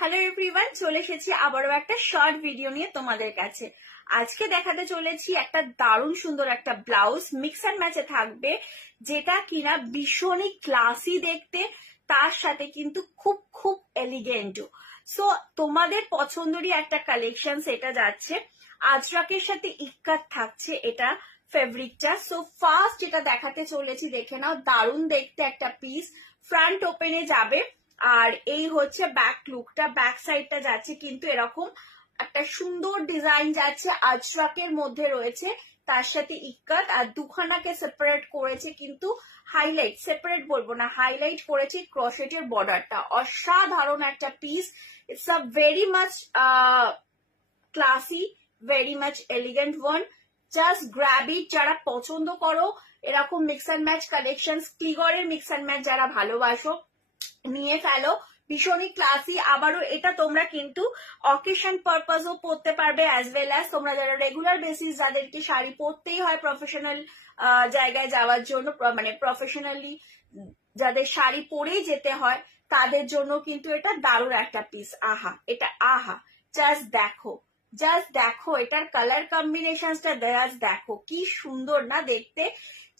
Hello everyone, চলে এসেছি আবারও একটা শর্ট ভিডিও নিয়ে তোমাদের কাছে। আজকে দেখাতে চলেছি একটা দারুণ সুন্দর একটা ব্লাউজ মিক্স অ্যান্ড ম্যাচে থাকবে, যেটা কিনা ভীষণই ক্লাসি দেখতে, তার সাথে কিন্তু খুব খুব এলিগেন্টও। সো তোমাদের পছন্দেরই একটা কালেকশন এটা যাচ্ছে। আজরাকের সাথে ইক্কাত থাকছে এটা ফেব্রিকটা। সো ফার্স্ট যেটা দেখাতে চলেছি দেখে নাও, দারুণ দেখতে একটা পিস, ফ্রন্ট ওপেনে যাবে। আর এই হচ্ছে ব্যাক লুকটা, ব্যাক সাইডটা যাচ্ছে কিন্তু এরকম একটা সুন্দর ডিজাইন যাচ্ছে, আজরাকের মধ্যে রয়েছে, তার সাথে ইক্কাত, আর দুখানাকে সেপারেট করেছে কিন্তু হাইলাইট, সেপারেট বলবো না, হাইলাইট করেছে ক্রোশেটের বর্ডারটা। অসাধারণ একটা piece, it's a very much classy, very much elegant one. Just grab it, যারা পছন্দ করো এরকম মিক্স অ্যান্ড ম্যাচ কালেকশন, ক্লিগরের মিক্স অ্যান্ড ম্যাচ যারা ভালোবাসো নিয়ে ফেলো, ভীষণই ক্লাসি। আবারও এটা তোমরা কিন্তু অকেশন পারপাসও পরতে পারবে, অ্যাজ ওয়েল অ্যাজ তোমরা যারা রেগুলার বেসিস যাদেরকে শাড়ি পরতেই হয় প্রফেশনাল জায়গায় যাওয়ার জন্য, মানে প্রফেশনালি যাদের শাড়ি পরেই যেতে হয় তাদের জন্য কিন্তু এটা দারুণ একটা পিস। আহা, এটা আহা, জাস্ট দেখো, জাস্ট দেখো এটার কালার কম্বিনেশনটা, জাস্ট দেখো কি সুন্দর না দেখতে,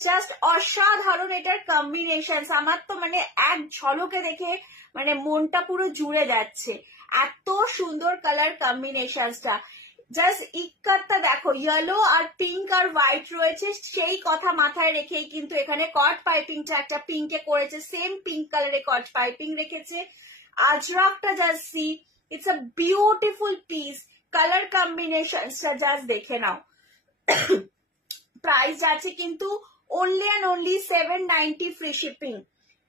জাস্ট অসাধারণ এটার কম্বিনেশন। আমার তো মানে এক ঝলকে দেখে মানে মনটা পুরো জুড়ে যাচ্ছে, এত সুন্দর কালার কম্বিনেশনটা। জাস্ট ইক্কাতটা দেখো, ইয়েলো আর পিঙ্ক আর হোয়াইট রয়েছে, সেই কথা মাথায় রেখেই কিন্তু এখানে কট পাইপিংটা একটা পিঙ্কে করেছে, সেম পিঙ্ক কালারে কট পাইপিং রেখেছে। আজরাকটা just see, it's a beautiful piece, colour কম্বিনেশনটা জাস্ট দেখে নাও। প্রাইস যাচ্ছে কিন্তু only and only 790 free shipping.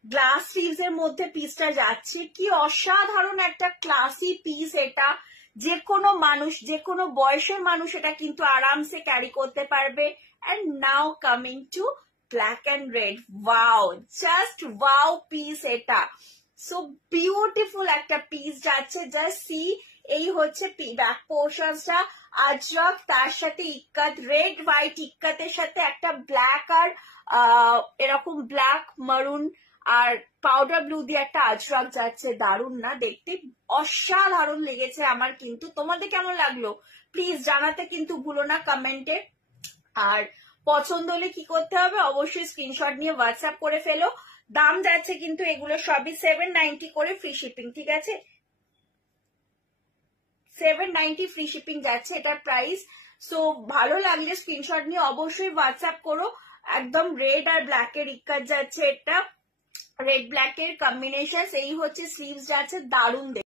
Glass sleeves এর মধ্যে পিসটা যাচ্ছে, কি অসাধারণ একটা ক্লাসি পিস এটা। যে কোনো মানুষ, যে কোনো বয়সের মানুষ এটা কিন্তু আরামসে ক্যারি করতে পারবে। And now coming to black and red, wow, just wow piece এটা। সো বিউটিফুল একটা পিস যাচ্ছে, জাস্ট সি, এই হচ্ছে ব্যাক পোর্শনটা, আজরাক, তার সাথে ইক্কাত, রেড হোয়াইট ইক্কাতের সাথে একটা ব্ল্যাক আর এরকম ব্ল্যাক মারুন আর পাউডার ব্লু দিয়ে একটা আজরাক যাচ্ছে, দারুণ না দেখতে, অসাধারণ লেগেছে আমার কিন্তু। তোমাদের কেমন লাগলো প্লিজ জানাতে কিন্তু ভুলো না কমেন্টে। আর পছন্দ হলে কি করতে হবে, অবশ্যই স্ক্রিনশট নিয়ে হোয়াটসঅ্যাপ করে ফেলো। দাম যাচ্ছে কিন্তু এগুলো সবই 790 করে ফ্রি শিপিং, ঠিক আছে? 790 ফ্রি শিপিং যাচ্ছে এটার প্রাইস। সো ভালো লাগলে স্ক্রিনশট নিয়ে অবশ্যই হোয়াটসঅ্যাপ করো। একদম রেড আর ব্ল্যাক এর ইক্কাত যাচ্ছে, এটা রেড ব্ল্যাক এর কম্বিনেশন, এই হচ্ছে স্লিভস যাচ্ছে, দারুণ।